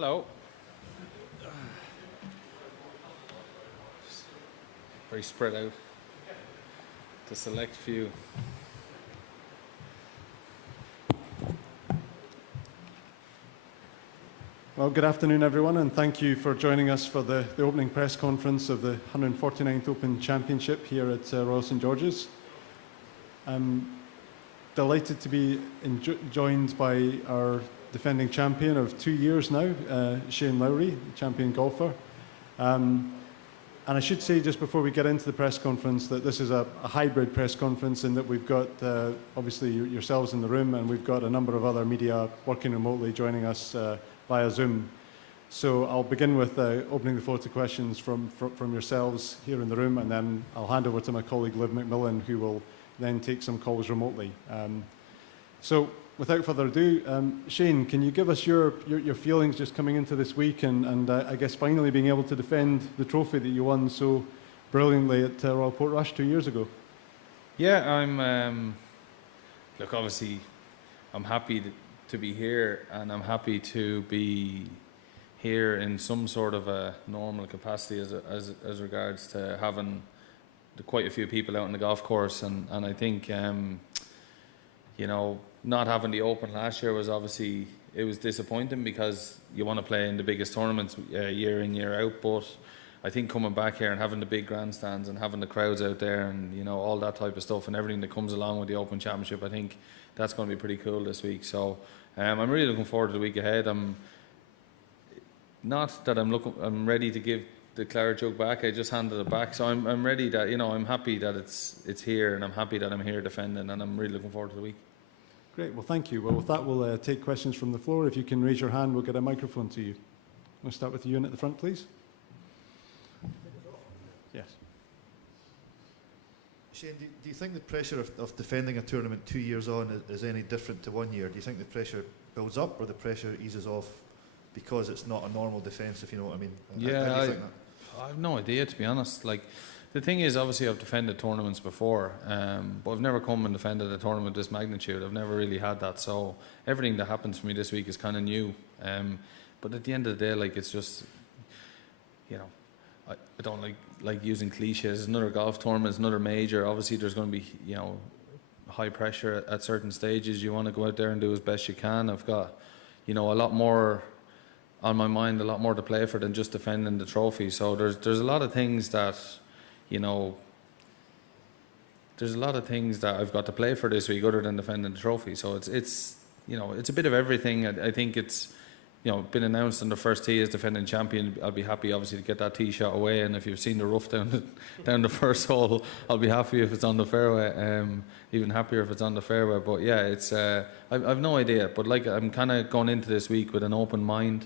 Hello. Very spread out. The select few. Well, good afternoon, everyone, and thank you for joining us for the opening press conference of the 149th Open Championship here at Royal St George's. I'm delighted to be joined by our defending champion of 2 years now, Shane Lowry, champion golfer. And I should say, just before we get into the press conference, that this is a hybrid press conference in that we've got, obviously, yourselves in the room, and we've got a number of other media working remotely joining us via Zoom. So I'll begin with opening the floor to questions from yourselves here in the room, and then I'll hand over to my colleague Liv McMillan, who will then take some calls remotely. So without further ado, Shane, can you give us your feelings just coming into this week and I guess finally being able to defend the trophy that you won so brilliantly at Royal Portrush 2 years ago? Yeah, I'm. Look, obviously, I'm happy to be here, and I'm happy to be here in some sort of a normal capacity as regards to having quite a few people out on the golf course, and I think not having the Open last year was obviously, it was disappointing because you want to play in the biggest tournaments year in, year out, but I think coming back here and having the big grandstands and having the crowds out there and all that type of stuff and everything that comes along with the Open Championship, I think that's going to be pretty cool this week. So I'm really looking forward to the week ahead. I'm not that I'm ready to give the Claret Jug back. I just handed it back, so I'm ready. That I'm happy that it's here, and I'm happy that I'm here defending, and I'm really looking forward to the week. Great. Well, thank you. Well, with that, we'll take questions from the floor. If you can raise your hand, we'll get a microphone to you. We'll start with you at the front, please. Yes. Shane, do you think the pressure of defending a tournament 2 years on is any different to 1 year? Do you think the pressure builds up or the pressure eases off because it's not a normal defence, if you know what I mean? Yeah, how do you think that? I have no idea, to be honest. Like, the thing is, obviously, I've defended tournaments before, but I've never come and defended a tournament this magnitude. I've never really had that. So everything that happens for me this week is kind of new. But at the end of the day, like, it's just, I don't like using cliches. Another golf tournament, it's another major. Obviously, there's going to be, high pressure at certain stages. You want to go out there and do as best you can. I've got, a lot more on my mind, a lot more to play for than just defending the trophy. So there's a lot of things that, there's a lot of things that I've got to play for this week other than defending the trophy. So it's a bit of everything. I think it's, been announced on the first tee as defending champion. I'll be happy, obviously, to get that tee shot away. And if you've seen the rough down the first hole, I'll be happy if it's on the fairway. Even happier if it's on the fairway. But yeah, it's I've no idea. But like, I'm kind of going into this week with an open mind,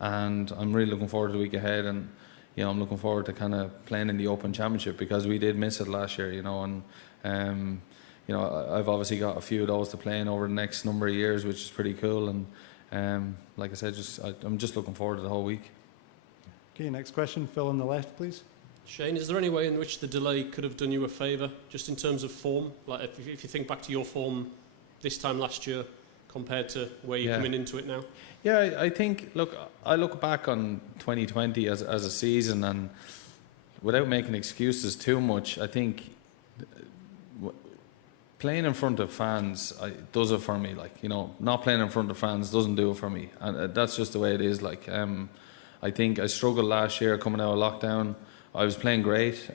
and I'm really looking forward to the week ahead. And I'm looking forward to kind of playing in the Open Championship because we did miss it last year. And I've obviously got a few of those to play in over the next number of years, which is pretty cool. And like I said, I'm just looking forward to the whole week. Okay, next question. Phil on the left, please. Shane, is there any way in which the delay could have done you a favour, just in terms of form? Like, if you think back to your form this time last year compared to where you're coming into it now? Yeah, I think, I look back on 2020 as a season, and without making excuses too much, I think playing in front of fans does it for me. Not playing in front of fans doesn't do it for me, and that's just the way it is. I think I struggled last year coming out of lockdown. I was playing great.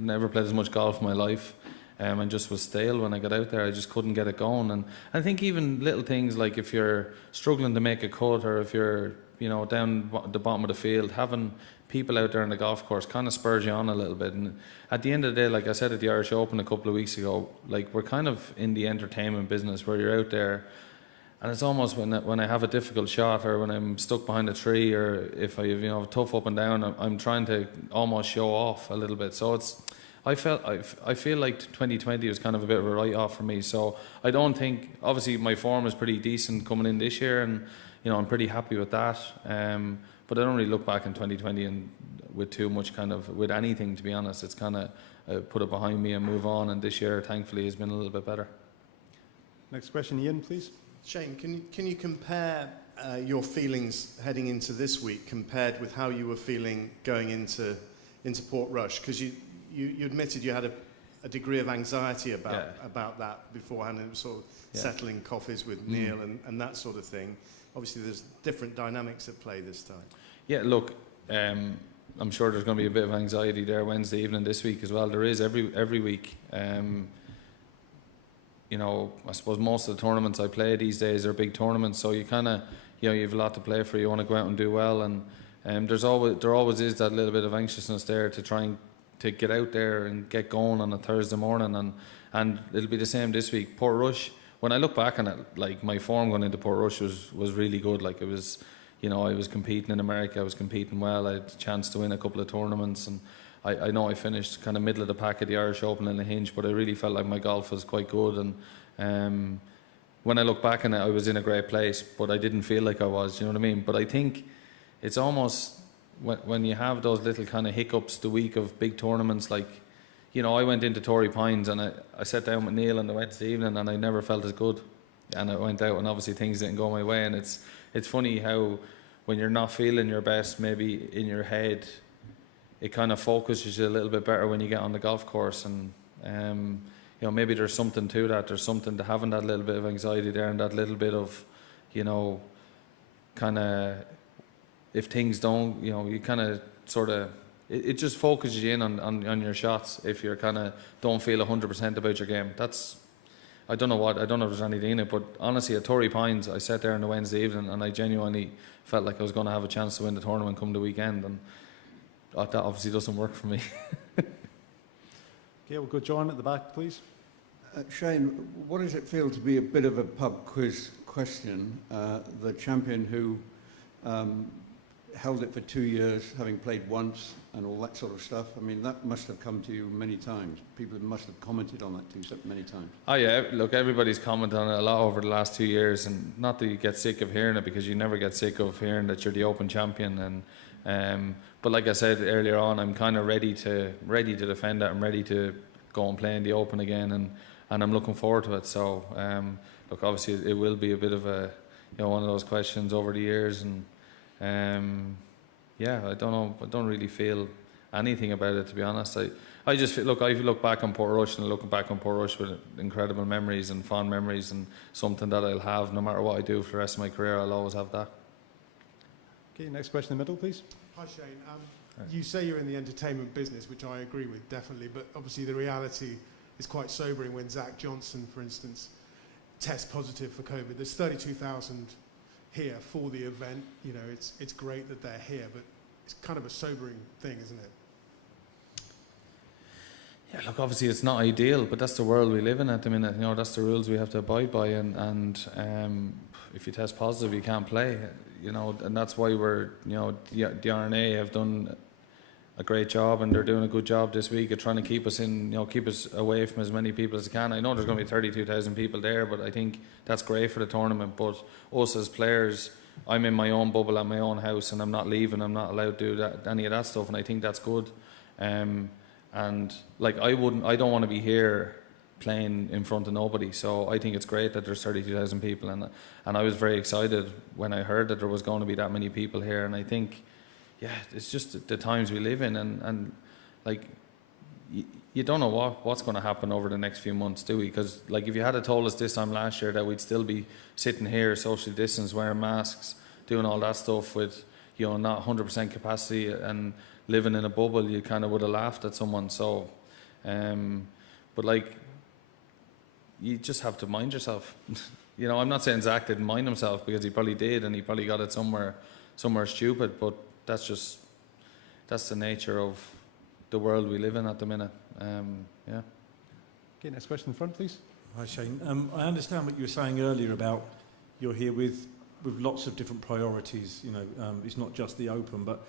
Never played as much golf in my life, and just was stale when I got out there. I just couldn't get it going. And I think even little things like if you're struggling to make a cut, or if you're down the bottom of the field, having people out there on the golf course kind of spurs you on a little bit. And at the end of the day, like I said at the Irish Open a couple of weeks ago, we're kind of in the entertainment business where you're out there, and it's almost when I have a difficult shot, or when I'm stuck behind a tree, or if I have tough up and down, I'm trying to almost show off a little bit. So I feel like 2020 was kind of a bit of a write-off for me. So I don't think, obviously my form is pretty decent coming in this year, and I'm pretty happy with that. But I don't really look back in 2020 and with too much with anything, to be honest. It's kind of put it behind me and move on. And this year, thankfully, has been a little bit better. Next question, Ian, please. Shane, can you compare your feelings heading into this week compared with how you were feeling going into Portrush? Because you admitted you had a degree of anxiety about that beforehand, and it was sort of settling coffees with Neil and that sort of thing. Obviously, there's different dynamics at play this time. Yeah, look, I'm sure there's going to be a bit of anxiety there Wednesday evening this week as well. There is every week. You know, I suppose most of the tournaments I play these days are big tournaments, so you kind of, you know, you have a lot to play for. You want to go out and do well, and there always is that little bit of anxiousness there to try and to get out there and get going on a Thursday morning, and it'll be the same this week. Portrush, when I look back on it, like my form going into Portrush was really good. Like it was, you know, I was competing in America, I was competing well, I had a chance to win a couple of tournaments, and I know I finished kind of middle of the pack at the Irish Open in the Hinge, but I really felt like my golf was quite good, and when I look back on it, I was in a great place, but I didn't feel like I was, you know what I mean? But I think it's almost, when you have those little kind of hiccups the week of big tournaments, like, you know, I went into Torrey Pines and I sat down with Neil on the Wednesday evening and I never felt as good, and I went out and obviously things didn't go my way, and it's funny how when you're not feeling your best, maybe in your head, it kind of focuses you a little bit better when you get on the golf course, and you know, maybe there's something to that. There's something to having that little bit of anxiety there, and that little bit of, you know, kind of, if things don't, you know, you kind of sort of, it just focuses you in on your shots if you're kind of don't feel 100% about your game. That's, I don't know if there's anything in it, but honestly at Torrey Pines I sat there on the Wednesday evening and I genuinely felt like I was going to have a chance to win the tournament come the weekend, and that obviously doesn't work for me. Okay, we'll go John at the back, please. Shane, what does it feel to be a bit of a pub quiz question? The champion who held it for 2 years, having played once and all that sort of stuff. I mean, that must have come to you many times. People must have commented on that too so many times. Oh yeah, look, everybody's commented on it a lot over the last 2 years, and not that you get sick of hearing it, because you never get sick of hearing that you're the Open champion. And but like I said earlier on, I'm kind of ready to defend that. I'm ready to go and play in the Open again, and I'm looking forward to it. So look, obviously it will be a bit of a, you know, one of those questions over the years, and yeah, I don't know. I don't really feel anything about it, to be honest. I just feel, look, I look back on Portrush, and looking back on Portrush with incredible memories and fond memories, and something that I'll have no matter what I do for the rest of my career. I'll always have that. Okay, next question in the middle, please. Hi Shane. You say you're in the entertainment business, which I agree with definitely, but obviously the reality is quite sobering when Zach Johnson, for instance, tests positive for COVID. There's 32,000 here for the event. You know, it's great that they're here, but it's kind of a sobering thing, isn't it? Yeah, look, obviously it's not ideal, but that's the world we live in at the minute. You know, that's the rules we have to abide by, and if you test positive, you can't play. You know, and that's why we're, you know, the RNA have done a great job, and they're doing a good job this week of trying to keep us in, you know, keep us away from as many people as they can. I know there's going to be 32,000 people there, but I think that's great for the tournament. But us as players, I'm in my own bubble at my own house, and I'm not leaving. I'm not allowed to do that, any of that stuff, and I think that's good. And like I don't want to be here playing in front of nobody. So I think it's great that there's 32,000 people, and I was very excited when I heard that there was going to be that many people here. And I think, yeah, it's just the times we live in, and like you don't know what's going to happen over the next few months, do we? Because like if you had told us this time last year that we'd still be sitting here, social distance, wearing masks, doing all that stuff with, you know, not 100% capacity and living in a bubble, you kind of would have laughed at someone. So, but like, you just have to mind yourself. You know, I'm not saying Zach didn't mind himself, because he probably did, and he probably got it somewhere stupid, but that's the nature of the world we live in at the minute. Yeah. Okay, next question in front, please. Hi Shane. I understand what you were saying earlier about you're here with lots of different priorities. You know, it's not just the Open, but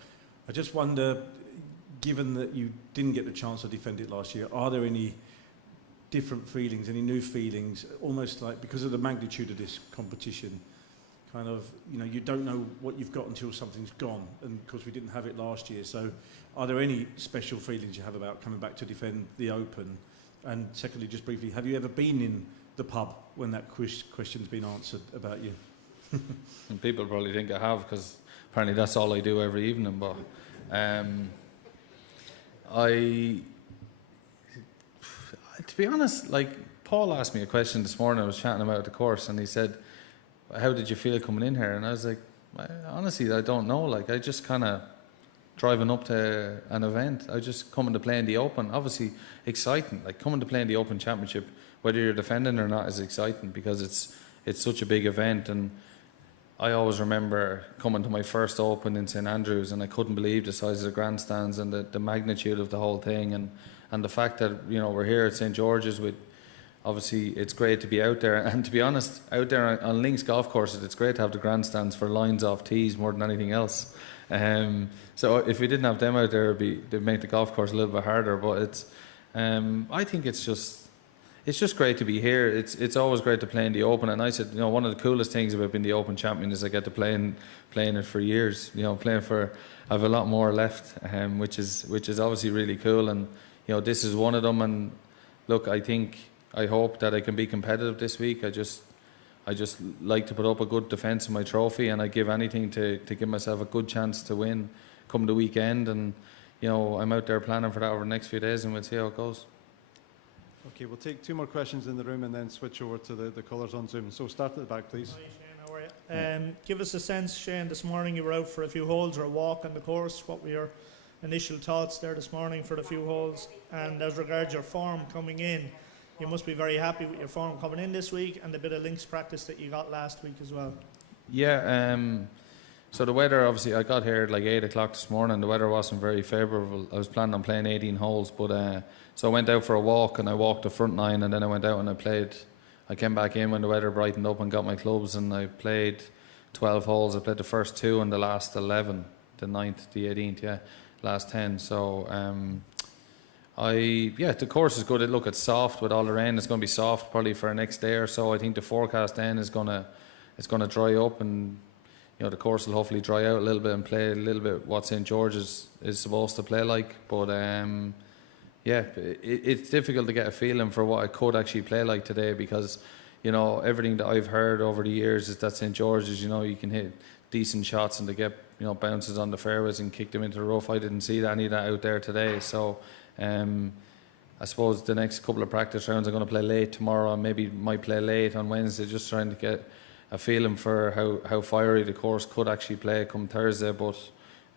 I just wonder, given that you didn't get the chance to defend it last year, are there any different feelings, any new feelings, almost like because of the magnitude of this competition, kind of, you know, you don't know what you've got until something's gone, and because we didn't have it last year. So are there any special feelings you have about coming back to defend the Open? And secondly, just briefly, have you ever been in the pub when that question's been answered about you? And people probably think I have, because apparently that's all I do every evening. But to be honest, like, Paul asked me a question this morning. I was chatting about the course, and he said, "How did you feel coming in here?" And I was like, honestly, I don't know. Like, I just kind of driving up to an event. I just coming to play in the Open. Obviously, exciting. Like, coming to play in the Open Championship, whether you're defending or not, is exciting because it's such a big event. And I always remember coming to my first Open in St Andrews, and I couldn't believe the size of the grandstands and the magnitude of the whole thing, and the fact that, you know, we're here at St George's with. Obviously, it's great to be out there, and to be honest, out there on links golf courses, it's great to have the grandstands for lines off tees more than anything else. So if we didn't have them out there, they'd make the golf course a little bit harder. But it's, I think it's just great to be here. It's always great to play in the Open, and I said, you know, one of the coolest things about being the Open champion is I get to playing it for years. You know, I have a lot more left, which is obviously really cool. And you know, this is one of them. And look, I hope that I can be competitive this week. I just like to put up a good defence in my trophy, and I give anything to give myself a good chance to win come the weekend. And you know, I'm out there planning for that over the next few days, and we'll see how it goes. Okay, we'll take 2 more questions in the room and then switch over to the callers on Zoom. So start at the back, please. Hi Shane, how are you? Give us a sense, Shane, this morning you were out for a few holes or a walk on the course. What were your initial thoughts there this morning for the few holes? And as regards your form coming in, you must be very happy with your form coming in this week and the bit of links practice that you got last week as well. Yeah, so the weather, obviously, I got here at like 8 o'clock this morning. The weather wasn't very favourable. I was planning on playing 18 holes, but so I went out for a walk, and I walked the front 9, and then I went out and I came back in when the weather brightened up and got my clubs, and I played 12 holes. I played the first 2 and the last 11, the 9th, the 18th, last 10. So the course is good. It's soft with all the rain. It's going to be soft probably for the next day or so. I think the forecast then is going to dry up, and you know, the course will hopefully dry out a little bit and play a little bit what St George's is supposed to play like. But it's difficult to get a feeling for what I could actually play like today, because you know, everything that I've heard over the years is that St George's, you know, you can hit decent shots and they get, you know, bounces on the fairways and kick them into the rough. I didn't see any of that out there today. So I suppose the next couple of practice rounds I'm going to play late tomorrow, and maybe might play late on Wednesday, just trying to get a feeling for how fiery the course could actually play come Thursday. But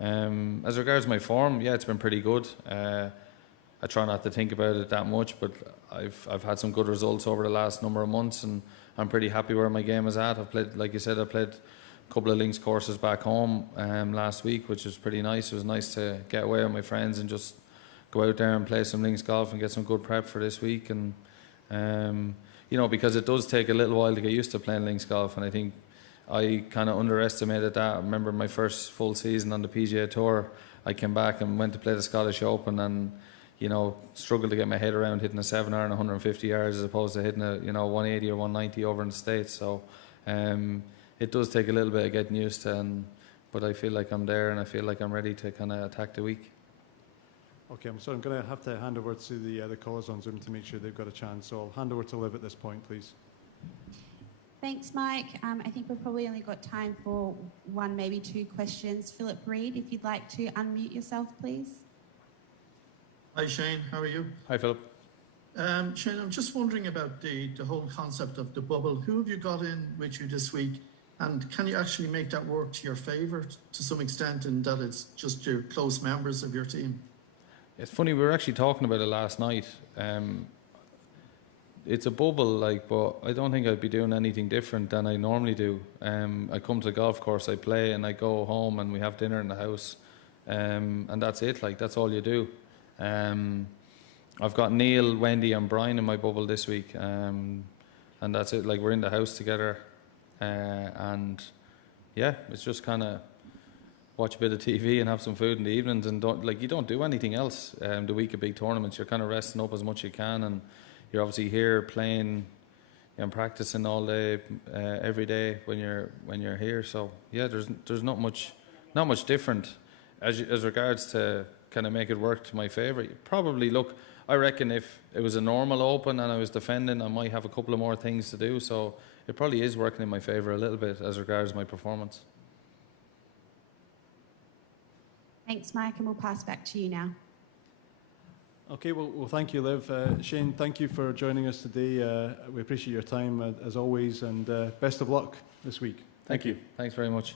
as regards my form, it's been pretty good. I try not to think about it that much, but I've had some good results over the last number of months, and I'm pretty happy where my game is at. I've played, like you said, I played a couple of links courses back home last week, which was pretty nice. It was nice to get away with my friends and just go out there and play some links golf and get some good prep for this week. And you know, because it does take a little while to get used to playing links golf, and I think I kind of underestimated that. I remember my first full season on the PGA Tour, I came back and went to play the Scottish Open, and you know, struggled to get my head around hitting a 7-iron 150 yards as opposed to hitting a 180 or 190 over in the States. So it does take a little bit of getting used to, but I feel like I'm there, and I feel like I'm ready to kind of attack the week. Okay, I'm going to have to hand over to the callers on Zoom to make sure they've got a chance. So I'll hand over to Liv at this point, please. Thanks, Mike. I think we've probably only got time for 1, maybe 2 questions. Philip Reed, if you'd like to unmute yourself, please. Hi Shane, how are you? Hi Philip. Shane, I'm just wondering about the whole concept of the bubble. Who have you got in with you this week? And can you actually make that work to your favour to some extent, in that it's just your close members of your team? It's funny, we were actually talking about it last night. It's a bubble, but I don't think I'd be doing anything different than I normally do. I come to the golf course, I play, and I go home and we have dinner in the house. And that's it, that's all you do. I've got Neil, Wendy and Brian in my bubble this week, and that's it. We're in the house together, and it's just kind of watch a bit of TV and have some food in the evenings, and you don't do anything else the week of big tournaments. You're kind of resting up as much as you can, and you're obviously here playing and practicing all day every day when you're here. So there's not much different as regards to kind of make it work to my favour. Probably, look, I reckon if it was a normal Open and I was defending, I might have a couple of more things to do. So it probably is working in my favour a little bit as regards my performance. Thanks, Mike, and we'll pass back to you now. Okay, well, thank you, Liv. Shane, thank you for joining us today. We appreciate your time, as always, and best of luck this week. Thank you. Thanks very much.